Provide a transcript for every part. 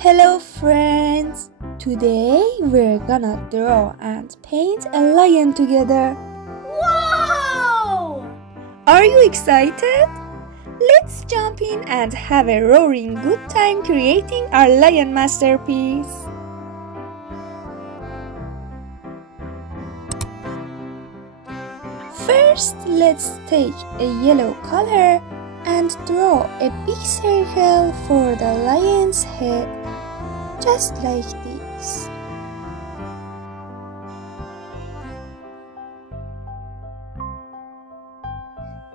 Hello friends! Today we're gonna draw and paint a lion together. Wow! Are you excited? Let's jump in and have a roaring good time creating our lion masterpiece. First, let's take a yellow color and draw a big circle for the lion's head, just like this.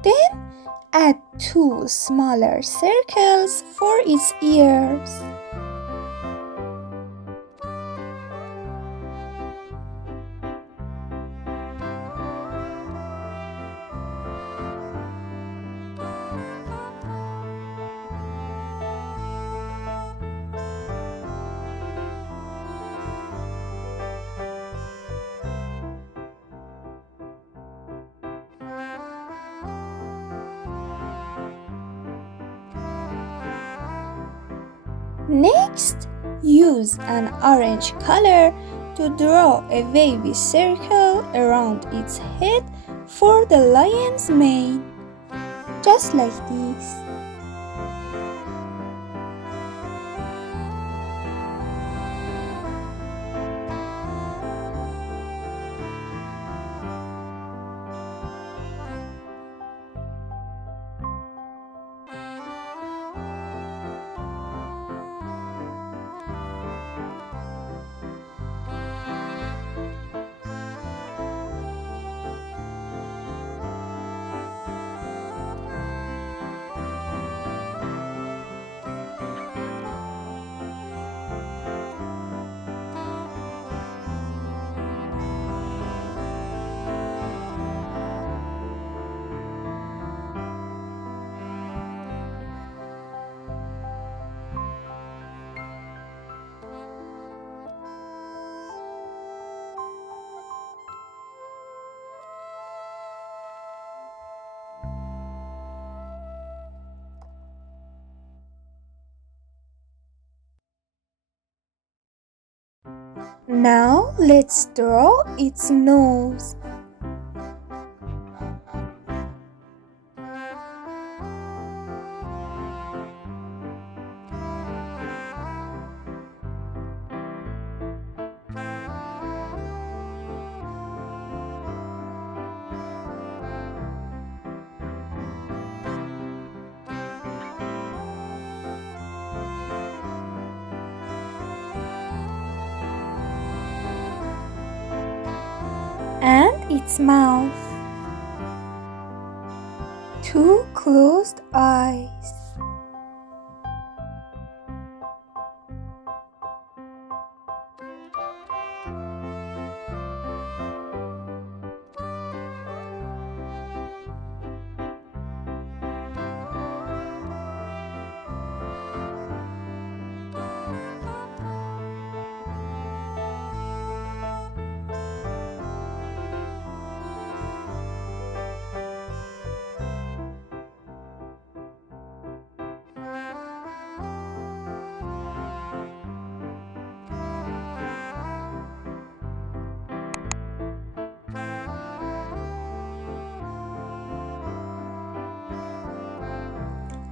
Then add two smaller circles for its ears. Next, use an orange color to draw a wavy circle around its head for the lion's mane, just like this. Now let's draw its nose. And its mouth. Two closed eyes.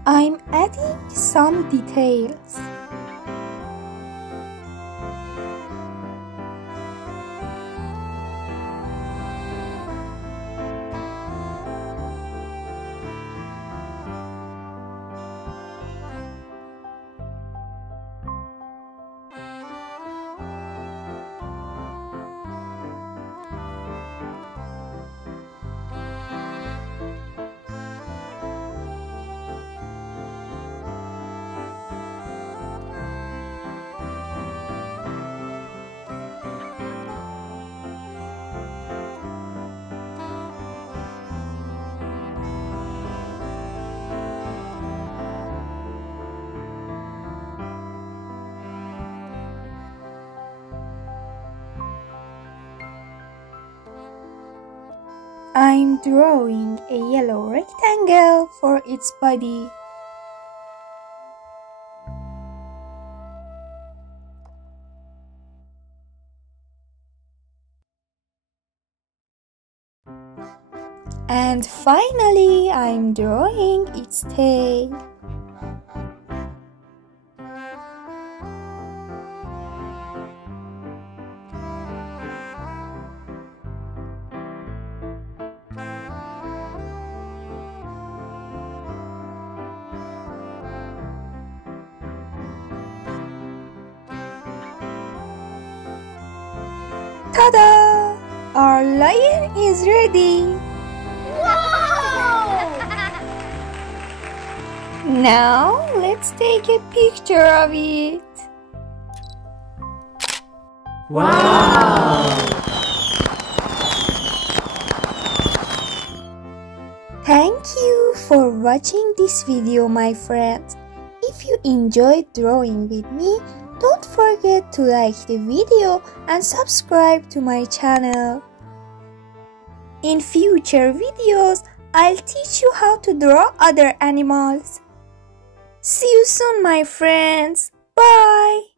I'm adding some details. I'm drawing a yellow rectangle for its body. And finally, I'm drawing its tail. Ta-da! Our lion is ready! Wow! Now, let's take a picture of it. Wow! Thank you for watching this video, my friends. If you enjoyed drawing with me, don't forget to like the video and subscribe to my channel. In future videos, I'll teach you how to draw other animals. See you soon, my friends. Bye!